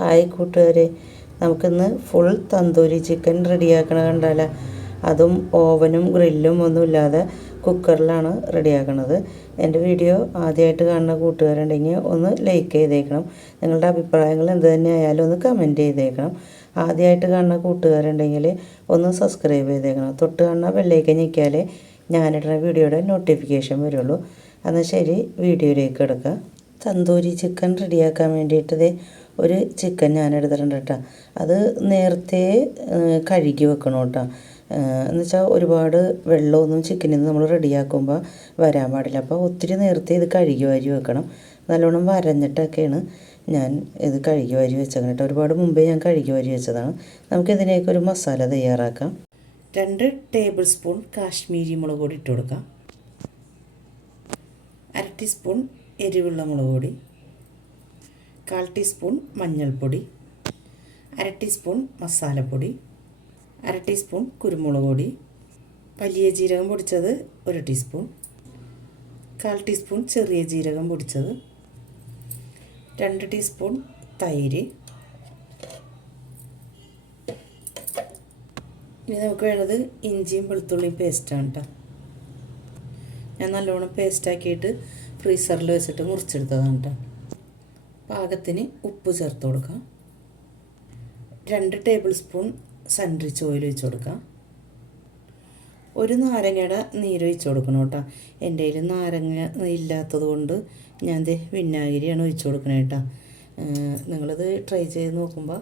Hi കൂട്ടുകാരെ, നമുക്കിന്ന് full tandoori chicken റെഡിയാക്കണ കണ്ടാലോ. അതും ഓവനും ഗ്രില്ലും ഒന്നുമില്ലാതെ കുക്കറിലാണ് റെഡിയാക്കണത്. എൻ്റെ വീഡിയോ ആദ്യമായിട്ട് കാണുന്ന കൂട്ടുകാരുണ്ടെങ്കിൽ ഒന്ന് ലൈക്ക് ചെയ്തേക്കണം. നിങ്ങളുടെ അഭിപ്രായങ്ങൾ എന്ത് തന്നെ ആയാലും ഒന്ന് കമൻറ്റ് ചെയ്തേക്കണം. ആദ്യമായിട്ട് കാണുന്ന കൂട്ടുകാരുണ്ടെങ്കിൽ ഒന്ന് സബ്സ്ക്രൈബ് ചെയ്തേക്കണം. തൊട്ട് കാണുന്ന ബെല്ലൈക്കൻ ഞെക്കിയാലേ ഞാനിടുന്ന വീഡിയോയുടെ നോട്ടിഫിക്കേഷൻ വരുള്ളൂ. എന്നാൽ ശരി, വീഡിയോയിലേക്ക് കിടക്കുക. തന്തൂരി ചിക്കൻ റെഡിയാക്കാൻ വേണ്ടിയിട്ട് ഒരു ചിക്കൻ ഞാൻ എടുത്തിട്ടുണ്ട് കേട്ടോ. അത് നേരത്തെ കഴുകി വെക്കണം കേട്ടോ. എന്നുവെച്ചാൽ ഒരുപാട് വെള്ളമൊന്നും ചിക്കനിൽ നിന്ന് നമ്മൾ റെഡിയാക്കുമ്പോൾ വരാൻ പാടില്ല. അപ്പോൾ ഒത്തിരി നേരത്തെ ഇത് കഴുകി വാരി വെക്കണം. നല്ലോണം വരഞ്ഞിട്ടൊക്കെയാണ് ഞാൻ ഇത് കഴുകി വാരി വെച്ചത് കേട്ടോ. ഒരുപാട് മുമ്പേ ഞാൻ കഴുകി വാരി വെച്ചതാണ്. നമുക്കിതിനേക്ക് ഒരു മസാല തയ്യാറാക്കാം. 2 ടേബിൾ സ്പൂൺ കാശ്മീരി മുളക് പൊടി ഇട്ട് കൊടുക്കാം. 1/2 ടീസ്പൂൺ എരിവുള്ള മുളക് പൊടി, 1/4 ടീസ്പൂൺ മഞ്ഞൾപ്പൊടി, 1/2 ടീസ്പൂൺ മസാലപ്പൊടി, 1/2 ടീസ്പൂൺ കുരുമുളക് പൊടി, വലിയ ജീരകം പൊടിച്ചത് 1 ടീസ്പൂൺ, 1/4 ടീസ്പൂൺ ചെറിയ ജീരകം പൊടിച്ചത്, 2 ടീസ്പൂൺ തൈര്. ഇനി നമുക്ക് വേണ്ടത് ഇഞ്ചിയും വെളുത്തുള്ളിയും പേസ്റ്റാണ് കേട്ടോ. ഞാൻ നല്ലോണം പേസ്റ്റാക്കിയിട്ട് ഫ്രീസറിൽ വെച്ചിട്ട് മുറിച്ചെടുത്തതാണ് കേട്ടോ. പാകത്തിന് ഉപ്പ് ചേർത്ത് കൊടുക്കാം. 2 ടേബിൾ സ്പൂൺ സൺറിച്ച് ഓയിൽ ഒഴിച്ച് കൊടുക്കാം. ഒരു നാരങ്ങയുടെ നീര് ഒഴിച്ച് കൊടുക്കണം കേട്ടോ. എൻ്റെ കയ്യിൽ നാരങ്ങ ഇല്ലാത്തത് കൊണ്ട് ഞാൻ വിനാഗിരിയാണ് ഒഴിച്ച് കൊടുക്കണത് കേട്ടോ. നിങ്ങളിത് ട്രൈ ചെയ്ത് നോക്കുമ്പോൾ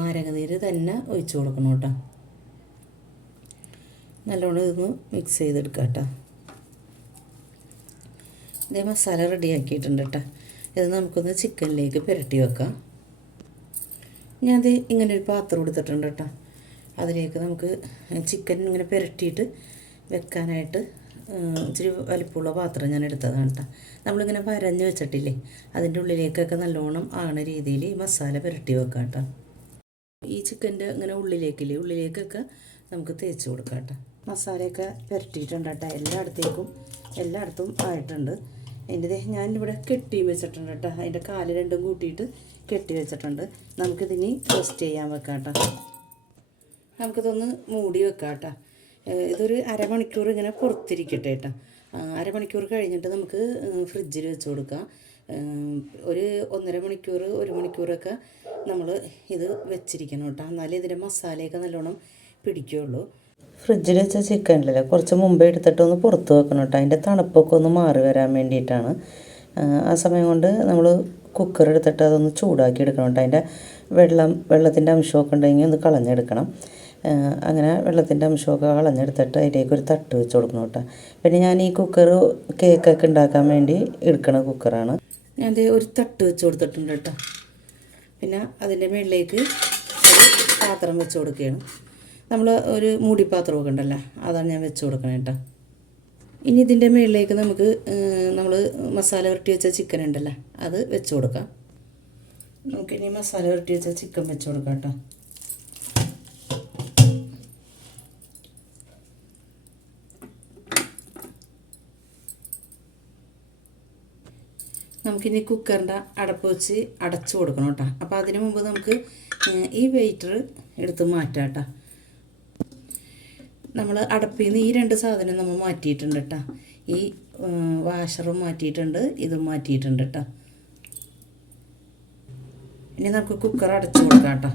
നാരങ്ങ നീര് തന്നെ ഒഴിച്ച് കൊടുക്കണം കേട്ടോ. നല്ലോണം ഇതൊന്ന് മിക്സ് ചെയ്തെടുക്കാം കേട്ടോ. ഇതേ മസാല റെഡിയാക്കിയിട്ടുണ്ട് കേട്ടോ. ഇത് നമുക്കൊന്ന് ചിക്കനിലേക്ക് പുരട്ടി വെക്കാം. ഞാനത് ഇങ്ങനെ ഒരു പാത്രം എടുത്തിട്ടുണ്ട് കേട്ടോ. അതിലേക്ക് നമുക്ക് ചിക്കൻ ഇങ്ങനെ പുരട്ടിയിട്ട് വെക്കാനായിട്ട് ഇച്ചിരി വലിപ്പമുള്ള പാത്രം ഞാൻ എടുത്തതാണ് കേട്ടോ. നമ്മളിങ്ങനെ വരഞ്ഞ് വെച്ചിട്ടില്ലേ, അതിൻ്റെ ഉള്ളിലേക്കൊക്കെ നല്ലോണം ആണ രീതിയിൽ ഈ മസാല പുരട്ടി വെക്കാം കേട്ടോ. ഈ ചിക്കൻ്റെ ഇങ്ങനെ ഉള്ളിലേക്കൊക്കെ നമുക്ക് തേച്ച് കൊടുക്കാം കേട്ടോ. മസാലയൊക്കെ പുരട്ടിയിട്ടുണ്ട് കേട്ടോ. എല്ലായിടത്തും ആയിട്ടുണ്ട്. അതിൻ്റെ ഞാനിവിടെ കെട്ടി വെച്ചിട്ടുണ്ട് കേട്ടോ. അതിൻ്റെ കാല് രണ്ടും കൂട്ടിയിട്ട് കെട്ടി വെച്ചിട്ടുണ്ട്. നമുക്കിതിനി റെസ്റ്റ് ചെയ്യാൻ വെക്കാം കേട്ടോ. നമുക്കിതൊന്ന് മൂടി വെക്കാം കേട്ടോ. ഇതൊരു അരമണിക്കൂർ ഇങ്ങനെ പുറത്തിരിക്കട്ടെ കേട്ടോ. അരമണിക്കൂർ കഴിഞ്ഞിട്ട് നമുക്ക് ഫ്രിഡ്ജിൽ വെച്ച് കൊടുക്കാം. ഒരു 1.5 മണിക്കൂർ 1 മണിക്കൂറൊക്കെ നമ്മൾ ഇത് വെച്ചിരിക്കണം കേട്ടോ. എന്നാലേ ഇതിൻ്റെ മസാലയൊക്കെ നല്ലോണം പിടിക്കുകയുള്ളൂ. ഫ്രിഡ്ജിൽ വെച്ച ചിക്കനിലല്ലേ കുറച്ച് മുമ്പേ എടുത്തിട്ടൊന്ന് പുറത്ത് വെക്കണം കേട്ടോ. അതിൻ്റെ തണുപ്പൊക്കെ ഒന്ന് മാറി വരാൻ വേണ്ടിയിട്ടാണ്. ആ സമയം കൊണ്ട് നമ്മൾ കുക്കർ എടുത്തിട്ട് അതൊന്ന് ചൂടാക്കി എടുക്കണം കേട്ടോ. അതിൻ്റെ വെള്ളത്തിൻ്റെ അംശമൊക്കെ ഉണ്ടെങ്കിൽ ഒന്ന് കളഞ്ഞെടുക്കണം. അങ്ങനെ വെള്ളത്തിൻ്റെ അംശമൊക്കെ കളഞ്ഞെടുത്തിട്ട് അതിലേക്ക് ഒരു തട്ട് വെച്ച് കൊടുക്കണം കേട്ടോ. പിന്നെ ഞാൻ ഈ കുക്കർ കേക്കൊക്കെ ഉണ്ടാക്കാൻ വേണ്ടി എടുക്കണ കുക്കറാണ്. ഞാൻ ഒരു തട്ട് വെച്ച് കൊടുത്തിട്ടുണ്ട് കേട്ടോ. പിന്നെ അതിൻ്റെ മുകളിലേക്ക് ഒരു പാത്രം വെച്ച് കൊടുക്കുകയാണ്. നമ്മൾ ഒരു മൂടിപ്പാത്രമൊക്കെ ഉണ്ടല്ലോ, അതാണ് ഞാൻ വെച്ച് കൊടുക്കണം കേട്ടോ. ഇനി ഇതിൻ്റെ മുകളിലേക്ക് നമുക്ക് നമ്മൾ മസാല പുരട്ടി വെച്ച ചിക്കൻ ഉണ്ടല്ലോ, അത് വെച്ച് കൊടുക്കാം. നമുക്കിനി മസാല പുരട്ടി വെച്ച ചിക്കൻ വെച്ച് കൊടുക്കാം കേട്ടോ. നമുക്കിനി കുക്കറിൻ്റെ അടപ്പ് വെച്ച് അടച്ചു കൊടുക്കണം കേട്ടോ. അപ്പോൾ അതിന് മുമ്പ് നമുക്ക് ഈ വെയിറ്റർ എടുത്ത് മാറ്റാം കേട്ടോ. നമ്മൾ അടപ്പിൽ നിന്ന് ഈ 2 സാധനം നമ്മൾ മാറ്റിയിട്ടുണ്ട് കേട്ടോ. ഈ വാഷറും മാറ്റിയിട്ടുണ്ട്, ഇതും മാറ്റിയിട്ടുണ്ട് കേട്ടോ. ഇനി നമുക്ക് കുക്കർ അടച്ചു കൊടുക്കാം കേട്ടോ.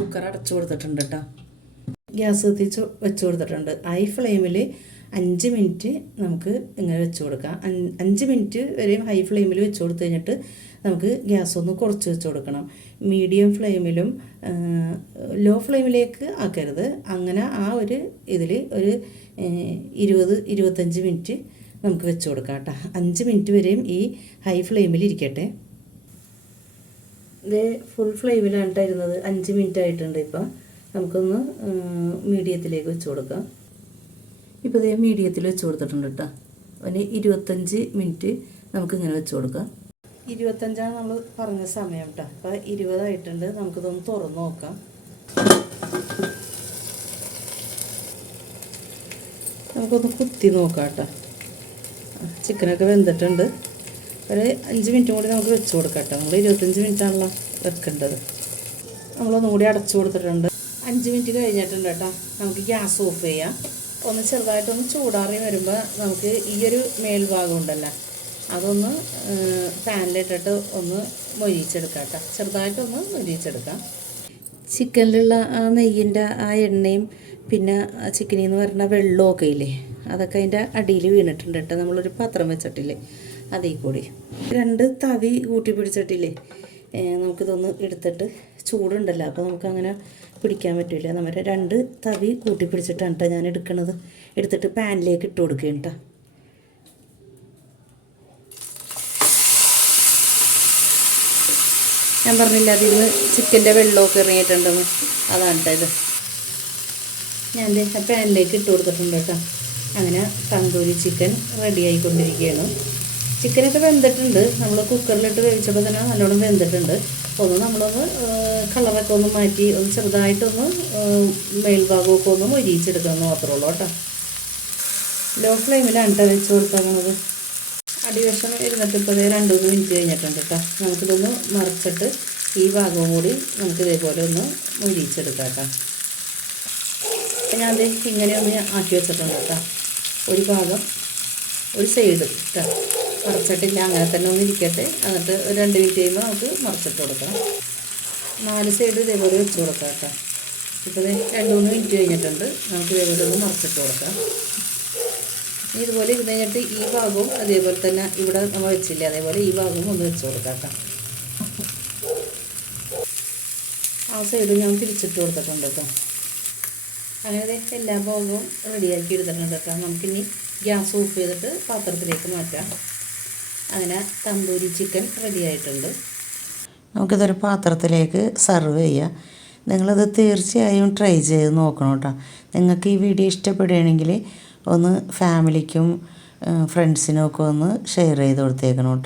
കുക്കർ അടച്ചു കൊടുത്തിട്ടുണ്ട് കേട്ടോ. ഗ്യാസ് കത്തിച്ച് വെച്ച് കൊടുത്തിട്ടുണ്ട്. ഹൈ ഫ്ലെയിമിൽ 5 മിനിറ്റ് നമുക്ക് ഇങ്ങനെ വെച്ച് കൊടുക്കാം. 5 മിനിറ്റ് വരെയും ഹൈ ഫ്ലെയിമിൽ വെച്ച് കൊടുത്തു കഴിഞ്ഞിട്ട് നമുക്ക് ഗ്യാസ് ഒന്ന് കുറച്ച് വെച്ച് കൊടുക്കണം. മീഡിയം ഫ്ലെയിമിലും ലോ ഫ്ലെയിമിലേക്ക് ആക്കരുത്. അങ്ങനെ ആ ഒരു ഇതിൽ ഒരു 20-25 മിനിറ്റ് നമുക്ക് വെച്ച് കൊടുക്കാം കേട്ടോ. 5 മിനിറ്റ് വരെയും ഈ ഹൈ ഫ്ലെയിമിൽ ഇരിക്കട്ടെ. ഇത് ഫുൾ ഫ്ലെയിമിലാണ് ഇരുന്നത്. 5 മിനിറ്റ് ആയിട്ടുണ്ട്. ഇപ്പം നമുക്കൊന്ന് മീഡിയത്തിലേക്ക് വെച്ച് കൊടുക്കാം. ഇപ്പോൾ ഇതേ മീഡിയത്തിൽ വെച്ച് കൊടുത്തിട്ടുണ്ട് കേട്ടോ. ഒരു 25 മിനിറ്റ് നമുക്കിങ്ങനെ വെച്ച് കൊടുക്കാം. 25 നമ്മൾ പറഞ്ഞ സമയം കേട്ടോ. അപ്പോൾ 20 ആയിട്ടുണ്ട്. നമുക്കിതൊന്ന് തുറന്ന് നോക്കാം. നമുക്കൊന്ന് കുത്തി നോക്കാം കേട്ടോ. ചിക്കനൊക്കെ വെന്തിട്ടുണ്ട്. ഒരു 5 മിനിറ്റ് കൂടി നമുക്ക് വെച്ച് കൊടുക്കാം കേട്ടോ. നമ്മൾ 25 മിനിറ്റാണല്ലോ വെക്കേണ്ടത്. നമ്മളൊന്നും കൂടി അടച്ചു കൊടുത്തിട്ടുണ്ട്. 5 മിനിറ്റ് കഴിഞ്ഞിട്ടുണ്ട് കേട്ടോ. നമുക്ക് ഗ്യാസ് ഓഫ് ചെയ്യാം. ഒന്ന് ചെറുതായിട്ടൊന്ന് ചൂടാറി വരുമ്പോൾ നമുക്ക് ഈ ഒരു മേൽഭാഗം ഉണ്ടല്ലോ, അതൊന്ന് പാനിലിട്ടിട്ട് ഒന്ന് മൊരിയിച്ചെടുക്കാം കേട്ടോ. ചെറുതായിട്ടൊന്ന് മൊരിയിച്ചെടുക്കാം. ചിക്കനിലുള്ള ആ നെയ്യിൻ്റെ ആ എണ്ണയും പിന്നെ ചിക്കനിൽ നിന്ന് വരുന്ന വെള്ളമൊക്കെ ഇല്ലേ, അതൊക്കെ അതിൻ്റെ അടിയിൽ വീണിട്ടുണ്ട് കേട്ടോ. നമ്മളൊരു പാത്രം വെച്ചിട്ടില്ലേ, അതിൽ കൂടി 2 തവി കൂട്ടി പിടിച്ചിട്ടില്ലേ, നമുക്കിതൊന്ന് എടുത്തിട്ട് ചൂടുണ്ടല്ലോ, അപ്പോൾ നമുക്കങ്ങനെ പിടിക്കാൻ പറ്റില്ല. നമ്മൾ 2 തവി കൂട്ടി പിടിച്ചിട്ടാണ് കേട്ടോ ഞാൻ എടുത്തിട്ട് പാനിലേക്ക് ഇട്ട് കൊടുക്കുകയാണ് കേട്ടോ. ഞാൻ പറഞ്ഞില്ല അതിൽ നിന്ന് ചിക്കൻ്റെ വെള്ളമൊക്കെ ഇറങ്ങിയിട്ടുണ്ടെന്ന്, അതാണ് കേട്ടോ ഇത്. ഞാൻ പാനിലേക്ക് ഇട്ട് കൊടുത്തിട്ടുണ്ട് കേട്ടോ. അങ്ങനെ തന്തൂരി ചിക്കൻ റെഡി ആയിക്കൊണ്ടിരിക്കുകയാണ്. ചിക്കനൊക്കെ വെന്തിട്ടുണ്ട്. നമ്മൾ കുക്കറിലിട്ട് വേവിച്ചപ്പോൾ തന്നെ നല്ലോണം വെന്തിട്ടുണ്ട്. നമ്മളൊന്ന് കളറൊക്കെ ഒന്ന് മാറ്റി ഒന്ന് ചെറുതായിട്ടൊന്ന് മേൽഭാഗമൊക്കെ ഒന്ന് മൊരിയിച്ചെടുക്കണമെന്ന് മാത്രമേ ഉള്ളൂ കേട്ടോ. ലോ ഫ്ലെയിമിലാണ് കേട്ടോ വെച്ച് കൊടുത്തേക്കണത്. അടിവശം ഇരുന്നിട്ട് ഇപ്പോൾ 2-3 മിനിറ്റ് കഴിഞ്ഞിട്ടുണ്ട് കേട്ടോ. നമുക്കിതൊന്ന് മറിച്ചിട്ട് ഈ ഭാഗവും കൂടി നമുക്ക് ഇതേപോലെ ഒന്ന് മൊരിയിച്ചെടുക്കാം കേട്ടോ. അപ്പം ഞാൻ ഇങ്ങനെ ഒന്ന് ആക്കി വെച്ചിട്ടുണ്ട് കേട്ടോ. ഒരു ഭാഗം ഒരു സൈഡ് കേട്ടോ മറിച്ചിട്ടില്ല, അങ്ങനെ തന്നെ ഒന്ന് ഇരിക്കട്ടെ. എന്നിട്ട് ഒരു 2 മിനിറ്റ് കഴിയുമ്പോൾ നമുക്ക് മറിച്ചിട്ട് കൊടുക്കാം. 4 സൈഡ് ഇതേപോലെ വെച്ച് കൊടുക്കാം കേട്ടോ. ഇപ്പോൾ 2-3 മിനിറ്റ് കഴിഞ്ഞിട്ടുണ്ട്. നമുക്ക് ഇതേപോലെ ഒന്ന് മറിച്ചിട്ട് കൊടുക്കാം. ഇതുപോലെ ഇരുന്ന് കഴിഞ്ഞിട്ട് ഈ ഭാഗവും അതേപോലെ തന്നെ ഇവിടെ നമ്മൾ വെച്ചില്ല, അതേപോലെ ഈ ഭാഗവും ഒന്ന് വെച്ച് കൊടുക്കാം കേട്ടോ. ആ സൈഡ് ഞാൻ തിരിച്ചിട്ട് കൊടുത്തിട്ടുണ്ട് കേട്ടോ. അങ്ങനെ എല്ലാ ഭാഗവും റെഡിയാക്കി എടുത്തിട്ടുണ്ട് കേട്ടോ. നമുക്കിനി ഗ്യാസ് ഓഫ് ചെയ്തിട്ട് പാത്രത്തിലേക്ക് മാറ്റാം. അങ്ങനെ തന്തൂരി ചിക്കൻ റെഡി ആയിട്ടുണ്ട്. നമുക്കിതൊരു പാത്രത്തിലേക്ക് സർവ് ചെയ്യാം. നിങ്ങളിത് തീർച്ചയായും ട്രൈ ചെയ്ത് നോക്കണം കേട്ടോ. നിങ്ങൾക്ക് ഈ വീഡിയോ ഇഷ്ടപ്പെടുകയാണെങ്കിൽ ഒന്ന് ഫാമിലിക്കും ഫ്രണ്ട്സിനും ഒക്കെ ഒന്ന് ഷെയർ ചെയ്ത് കൊടുത്തേക്കണം കേട്ടോ.